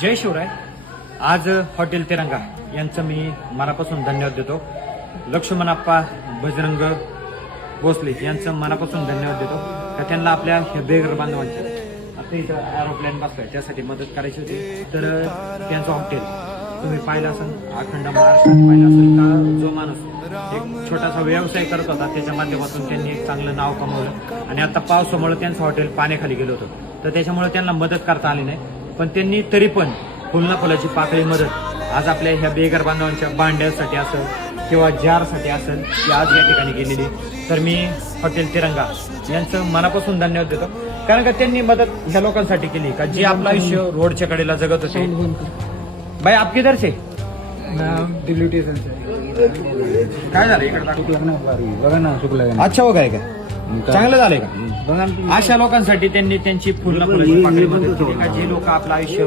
जय शिवराय. आज हॉटेल तिरंगा यांचं मी मनापासून धन्यवाद देतो. लक्ष्मणप्पा बजरंग भोसले यांचं मनापासून धन्यवाद देतो का त्यांना आपल्या बेघर बांधवांच्या आता इथं एरोप्लेन बसलाय त्यासाठी मदत करायची होती. तर त्यांचं हॉटेल तुम्ही पाहिलं असेल, अखंड महाराष्ट्रात पाहिलं असेल का जो माणूस एक छोटासा व्यवसाय करत होता त्याच्या माध्यमातून त्यांनी एक चांगलं नाव कमवलं. आणि आता पावसामुळे त्यांचं हॉटेल पाण्याखाली गेलं होतं तर त्याच्यामुळे त्यांना मदत करता आली नाही. पण त्यांनी तरी पण फुलना फुलाची पाकळी मदत आज आपल्या ह्या बेघर बांधवांच्या भांड्यासाठी असेल किंवा जारसाठी असेल ती आज या ठिकाणी गेलेली. तर मी हॉटेल तिरंगा यांचं मनापासून धन्यवाद देतो कारण का त्यांनी मदत ह्या लोकांसाठी केली का जे आपलं आयुष्य रोडच्या कडेला जगत होते. भाई आप किधर से? डिल्युटी काय झालं इकडे बघा ना चुकलं. अच्छा वगैरे का चांगलं झालंय का? अशा लोकांसाठी त्यांनी त्यांची फुलना फुलाची पाकळी मदत केली का जे लोक आपलं आयुष्य